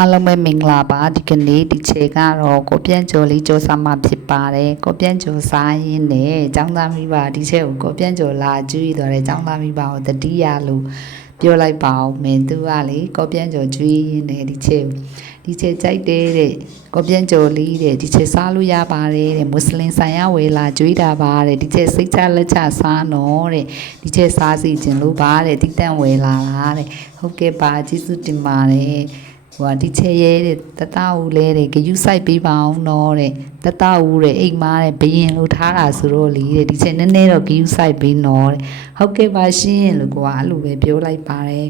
အားလုံးပဲမင်္ဂလာပါဒီကနေ့ဒီချိန်ကတော့ကိုပြန့်ကျော်လေးကျော်စာမှဖြစ်ပါတယ်ကိုပြန့်ကျော်စားရင်းနဲ့ចောင်းသားမိဘဒီချက်ကိုကိုပြန့်ကျော်လာကျွေးသွားတဲ့ចောင်းသားမိဘကိုတတိယလို့ပြောလိုက်ပါအောင်မင်းသူကလေကိုပြန့်ကျော်ကျွေးရင်းနဲ့ဒီချက်ကြိုက်တယ်တဲ့ကိုပြန့်ကျော်လေးတဲ့ဒီချက်စားလို့ရပါတယ်တဲ့မွတ်စလင်ဆိုင်ရဝယ်လာကျွေးတာပါတဲ့ဒီချက်စိတ်ချလက်ချစားနော်တဲ့ဒီချက်စားစီခြင်းလို့ပါတဲ့တိတန့်ဝယ်လာလားတဲ့ဟုတ်ကဲ့ပါကျေးဇူးတင်ပါတယ်ဟိုဒီချေရဲတဲ့တတဦးလဲတဲ့ဂယူးဆိုင်ပေးပါအောင်တော့တဲ့တတဦးတဲ့အိမ်မားတဲ့ဘရင်လိုထားတာဆိုတော့လေတဲ့ဒီချေနည်းနည်းတော့ဂယူးဆိုင်ပေးနော်တဲ့ဟုတ်ကဲ့ပါရှင်လို့ကွာအဲ့လိုပဲပြောလိုက်ပါတယ်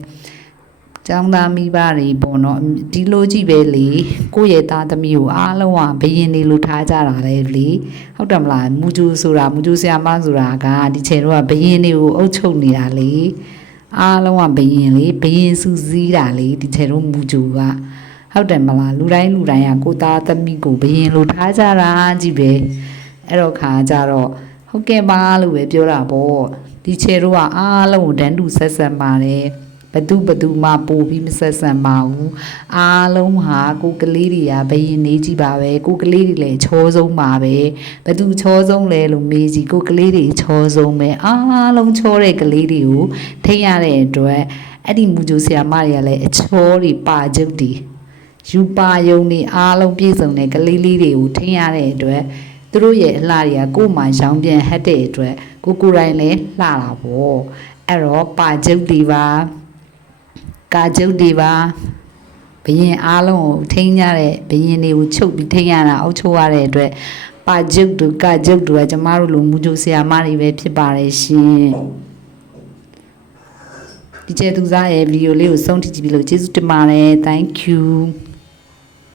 ကျောင်းသားမိဘတွေပေါ့နော်ဒီလိုကြည့်ပဲလေကိုယ့်ရဲ့သားသမီးကိုအားလုံးကဘရင်နေလိုထားကြတာလေလေဟုတ်တယ်မလားမူဂျူဆိုတာမူဂျူဆရာမဆိုတာကဒီချေတော့ဘရင်တွေကိုအုပ်ချုပ်နေတာလေအားလုံးကဘရင်စုစည်းတာလေဒီချေတော့မူဂျူကဟုတ်တယ်မလားလူတိုင်းကကိုသားသမီးကိုဘရင်လိုထားကြတာကြီးပဲအဲ့တော့ခါကြတော့ဟုတ်ကဲ့ပါလို့ပဲပြောတာပေါ့ဒီချေတော့ကအားလုံးကိုတန်းတူဆက်ဆက်ပါတယ်ဘသူမှပို့ပြီးမဆက်ဆံပါဘူးအားလုံးဟာကိုကလေးတွေကဘယင်နေကြည့်ပါပဲကိုကလေးတွေလည်းချောဆုံးပါပဲဘသူချောဆုံးလဲလို့မေးကြည့်ကိုကလေးတွေချောဆုံးပဲအားလုံးချောတဲ့ကလေးတွေကိုထိရတဲ့အတွက်အဲ့ဒီမူဂျိုဆရာမတွေကလည်းအချောတွေပါကျုပ်တွေယူပါယုံတွေအားလုံးပြည့်စုံတဲ့ကလေးလေးတွေကိုထိရတဲ့အတွက်သူတို့ရဲ့အလှတွေကကိုယ်မှရောင်းပြန်ဟတ်တဲ့အတွက်ကိုယ်တိုင်လည်းလှတာပေါ့အဲ့တော့ပါကျုပ်တွေပါကာကျုပ်တွေပါဘရင်အားလုံးကိုထိန်းရတဲ့ဘရင်တွေကိုချုပ်ပြီးထိန်းရတာအောက်ချုပ်ရတဲ့အတွက်ပါကျုပ်တို့ကာကျုပ်တို့ကကျမတို့လိုမူဂျိုဆရာမတွေပဲဖြစ်ပါတယ်ရှင်ဒီကျေသူစားရဲ့ဗီဒီယိုလေးကိုဆုံးထိကြည့်ပြီးလို့ကျေးဇူးတင်ပါတယ် thank you